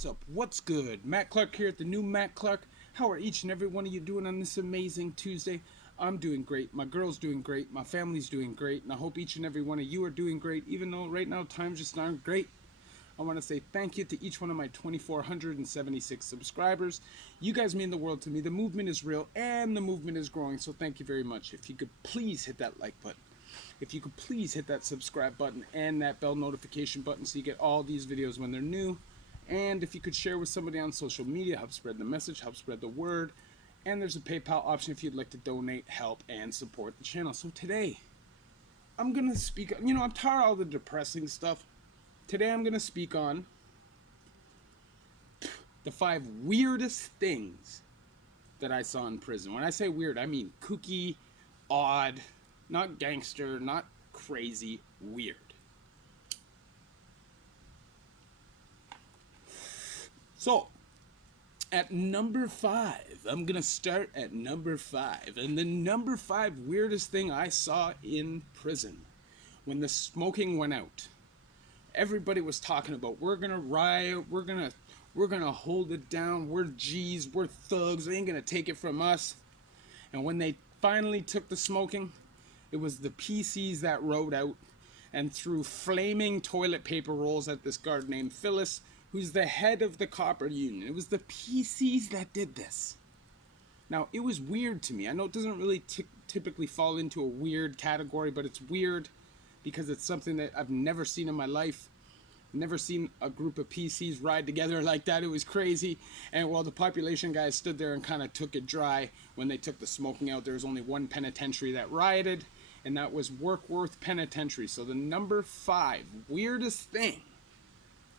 what's up? What's good? Matt Clark here at the new Matt Clark. How are each and every one of you doing on this amazing Tuesday? I'm doing great. My girl's doing great. My family's doing great. And I hope each and every one of you are doing great, even though right now times just aren't great. I want to say thank you to each one of my 2,476 subscribers. You guys mean the world to me. The movement is real and the movement is growing, so thank you very much. If you could please hit that like button. If you could please hit that subscribe button and that bell notification button so you get all these videos when they're new. And if you could share with somebody on social media, help spread the message, help spread the word. And there's a PayPal option if you'd like to donate, help, and support the channel. So today, I'm going to speak, I'm tired of all the depressing stuff. Today I'm going to speak on the 5 weirdest things that I saw in prison. When I say weird, I mean kooky, odd, not gangster, not crazy, weird. So, at number 5, I'm going to start at number 5. And the number 5 weirdest thing I saw in prison, when the smoking went out. Everybody was talking about, we're going to riot, we're going to hold it down, we're G's, we're thugs, they ain't going to take it from us. And when they finally took the smoking, it was the PCs that rode out and threw flaming toilet paper rolls at this guard named Phyllis, who's the head of the copper union. It was the PCs that did this. Now, it was weird to me. I know it doesn't really typically fall into a weird category, but it's weird because it's something that I've never seen in my life. Never seen a group of PCs ride together like that. It was crazy. And while the population guys stood there and kind of took it dry when they took the smoking out, there was only one penitentiary that rioted, and that was Workworth Penitentiary. So the number 5 weirdest thing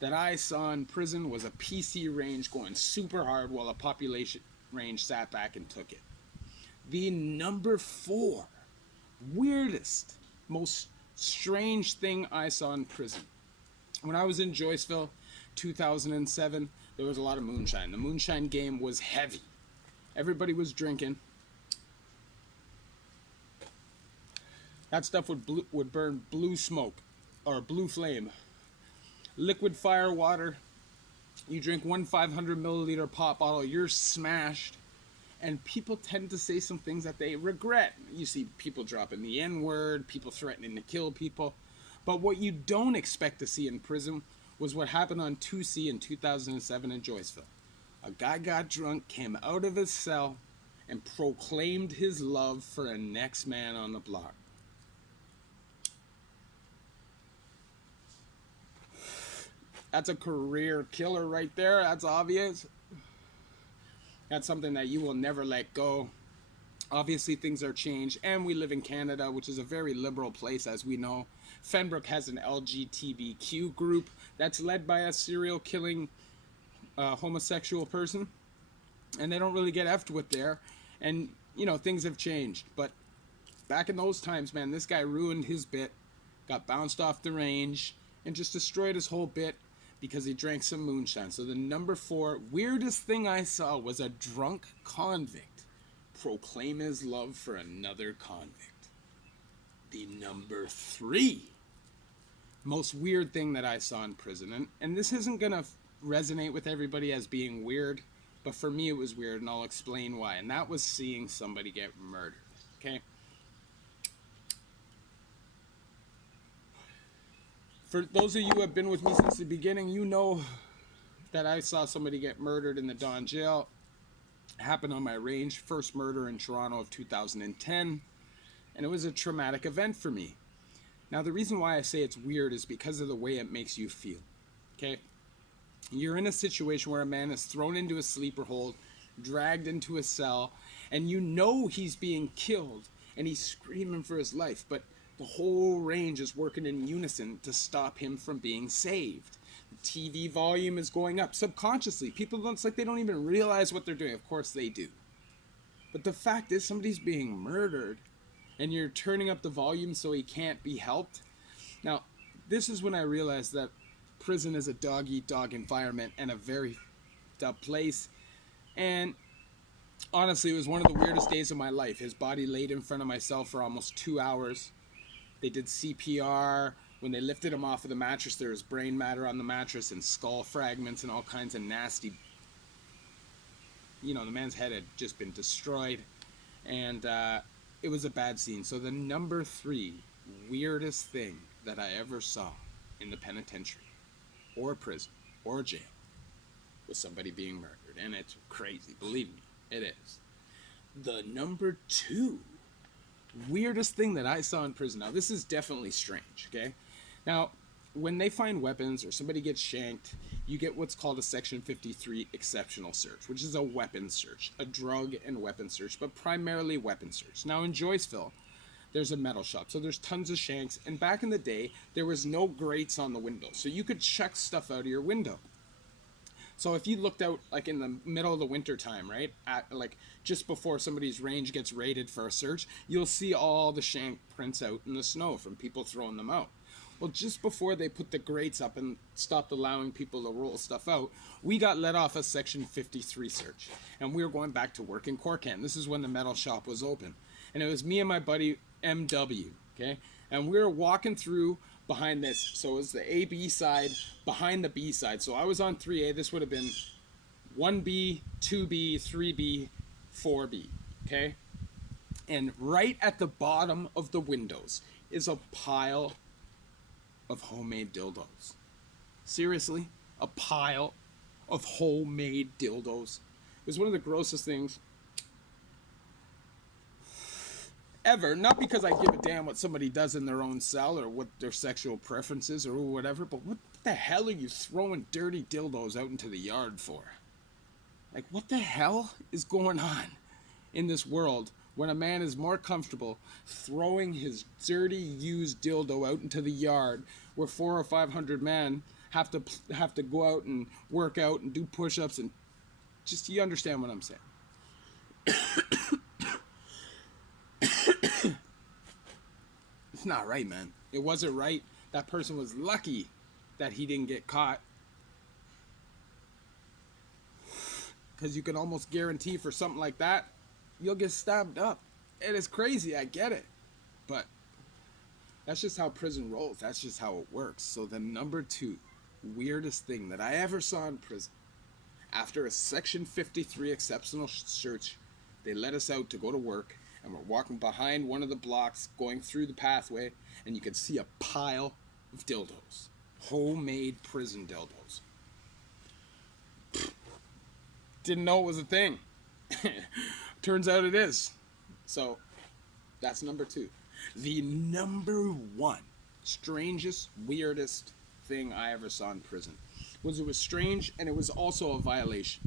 that I saw in prison was a PC range going super hard while a population range sat back and took it. The number 4 weirdest, most strange thing I saw in prison. When I was in Joyceville, 2007, there was a lot of moonshine. The moonshine game was heavy. Everybody was drinking. That stuff would burn blue smoke or blue flame. Liquid fire water. You drink one 500 milliliter pop bottle, you're smashed. And people tend to say some things that they regret. You see people dropping the N-word, people threatening to kill people. But what you don't expect to see in prison was what happened on 2C in 2007 in Joyceville. A guy got drunk, came out of his cell, and proclaimed his love for a next man on the block. That's a career killer right there. That's obvious. That's something that you will never let go. Obviously, things are changed, and we live in Canada, which is a very liberal place, as we know. Fenbrook has an LGBTQ group that's led by a serial killing homosexual person, and they don't really get effed with there. And, things have changed. But back in those times, man, this guy ruined his bit, got bounced off the range, and just destroyed his whole bit because he drank some moonshine. So the number 4 weirdest thing I saw was a drunk convict proclaim his love for another convict. The number 3 most weird thing that I saw in prison, and this isn't going to resonate with everybody as being weird, but for me it was weird, and I'll explain why. And that was seeing somebody get murdered, okay? For those of you who have been with me since the beginning, you know that I saw somebody get murdered in the Don jail. It happened on my range, first murder in Toronto of 2010, and it was a traumatic event for me. Now, the reason why I say it's weird is because of the way it makes you feel, okay? You're in a situation where a man is thrown into a sleeper hold, dragged into a cell, and you know he's being killed, and he's screaming for his life, but the whole range is working in unison to stop him from being saved. The TV volume is going up subconsciously. It's like they don't even realize what they're doing. Of course they do. But the fact is, somebody's being murdered, and you're turning up the volume so he can't be helped. Now, this is when I realized that prison is a dog-eat-dog environment and a very tough place. And honestly, it was one of the weirdest days of my life. His body laid in front of my cell for almost 2 hours. They did CPR, when they lifted him off of the mattress, there was brain matter on the mattress and skull fragments and all kinds of nasty, you know, the man's head had just been destroyed, and it was a bad scene. So the number 3 weirdest thing that I ever saw in the penitentiary or prison or jail was somebody being murdered, and it's crazy, believe me, it is. The number 2 weirdest thing that I saw in prison, now this is definitely strange, okay? Now, when they find weapons or somebody gets shanked, you get what's called a Section 53 exceptional search, which is a weapon search, a drug and weapon search, but primarily weapon search. Now in Joyceville, there's a metal shop, so there's tons of shanks, and back in the day, there was no grates on the window, so you could check stuff out of your window. So if you looked out like in the middle of the winter time, right, at like just before somebody's range gets raided for a search, you'll see all the shank prints out in the snow from people throwing them out. Well, just before they put the grates up and stopped allowing people to roll stuff out, we got let off a Section 53 search, and we were going back to work in Corcan. This is when the metal shop was open, and it was me and my buddy MW, okay, and we were walking through behind this, so it was the AB side behind the B side. So I was on 3A. This would have been 1B, 2B, 3B, 4B, okay? And right at the bottom of the windows is a pile of homemade dildos. Seriously, a pile of homemade dildos. It was one of the grossest things ever. Not because I give a damn what somebody does in their own cell or what their sexual preferences or whatever, but what the hell are you throwing dirty dildos out into the yard for? Like, what the hell is going on in this world when a man is more comfortable throwing his dirty used dildo out into the yard where 400 or 500 men have to go out and work out and do push-ups, and just, you understand what I'm saying. It's not right, man. It wasn't right. That person was lucky that he didn't get caught, because you can almost guarantee for something like that, you'll get stabbed up. It is crazy, I get it, but that's just how prison rolls. That's just how it works. So the number 2 weirdest thing that I ever saw in prison, after a Section 53 exceptional search, they let us out to go to work, and we're walking behind one of the blocks, going through the pathway, and you could see a pile of dildos. Homemade prison dildos. Didn't know it was a thing. Turns out it is. So, that's number 2. The number 1 strangest, weirdest thing I ever saw in prison was, it was strange, and it was also a violation.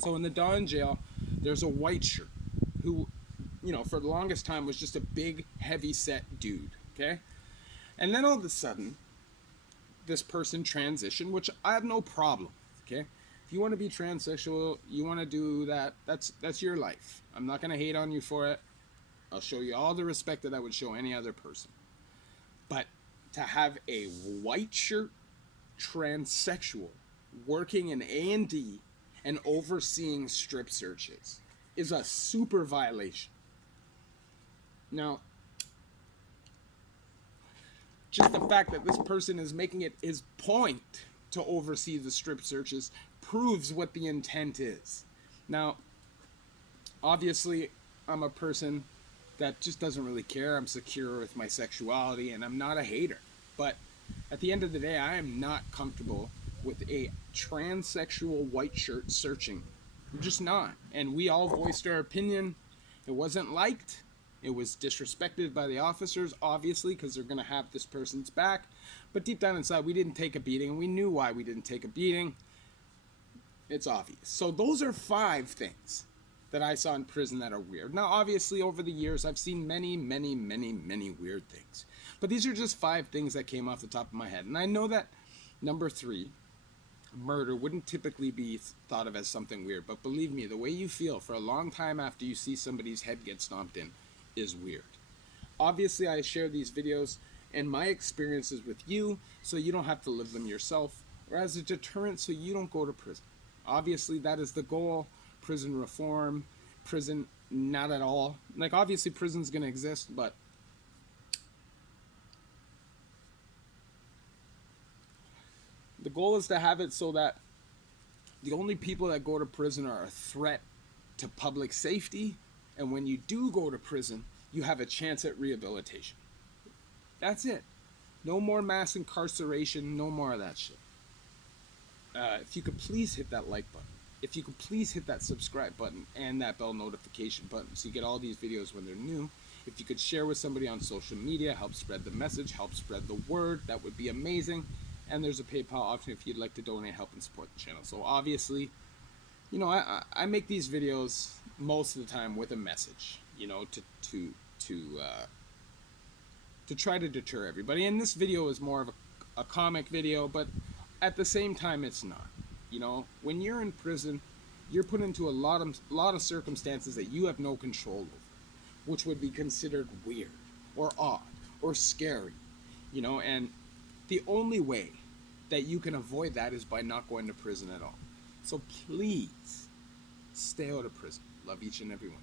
So in the Dawn jail, there's a white shirt who, you know, for the longest time was just a big, heavy-set dude, okay? And then all of a sudden, this person transitioned, which I have no problem, okay? If you want to be transsexual, you want to do that, that's your life. I'm not going to hate on you for it. I'll show you all the respect that I would show any other person. But to have a white shirt transsexual working in A&D and overseeing strip searches is a super violation. Now, just the fact that this person is making it his point to oversee the strip searches proves what the intent is. Now, obviously, I'm a person that just doesn't really care. I'm secure with my sexuality, and I'm not a hater. But at the end of the day, I am not comfortable with a transsexual white shirt searching. I'm just not. And we all voiced our opinion. It wasn't liked. It was disrespected by the officers, obviously, because they're going to have this person's back. But deep down inside, we didn't take a beating, and we knew why we didn't take a beating. It's obvious. So those are 5 things that I saw in prison that are weird. Now, obviously, over the years, I've seen many, many, many, many weird things. But these are just 5 things that came off the top of my head. And I know that number 3, murder, wouldn't typically be thought of as something weird. But believe me, the way you feel for a long time after you see somebody's head get stomped in is weird. Obviously, I share these videos and my experiences with you so you don't have to live them yourself, or as a deterrent so you don't go to prison. Obviously, that is the goal. Prison reform, prison not at all. Like, obviously prison's gonna exist, but The goal is to have it so that the only people that go to prison are a threat to public safety, and when you do go to prison, you have a chance at rehabilitation. That's it. No more mass incarceration, no more of that shit. If you could please hit that like button. If you could please hit that subscribe button and that bell notification button so you get all these videos when they're new. If you could share with somebody on social media, help spread the message, help spread the word, that would be amazing. And there's a PayPal option if you'd like to donate, help and support the channel. So obviously, you know, I make these videos most of the time with a message, you know, to try to deter everybody. And this video is more of a comic video, but at the same time, it's not. You know, when you're in prison, you're put into a lot of circumstances that you have no control over, which would be considered weird or odd or scary, you know, and the only way that you can avoid that is by not going to prison at all. So please stay out of prison. Love each and every one.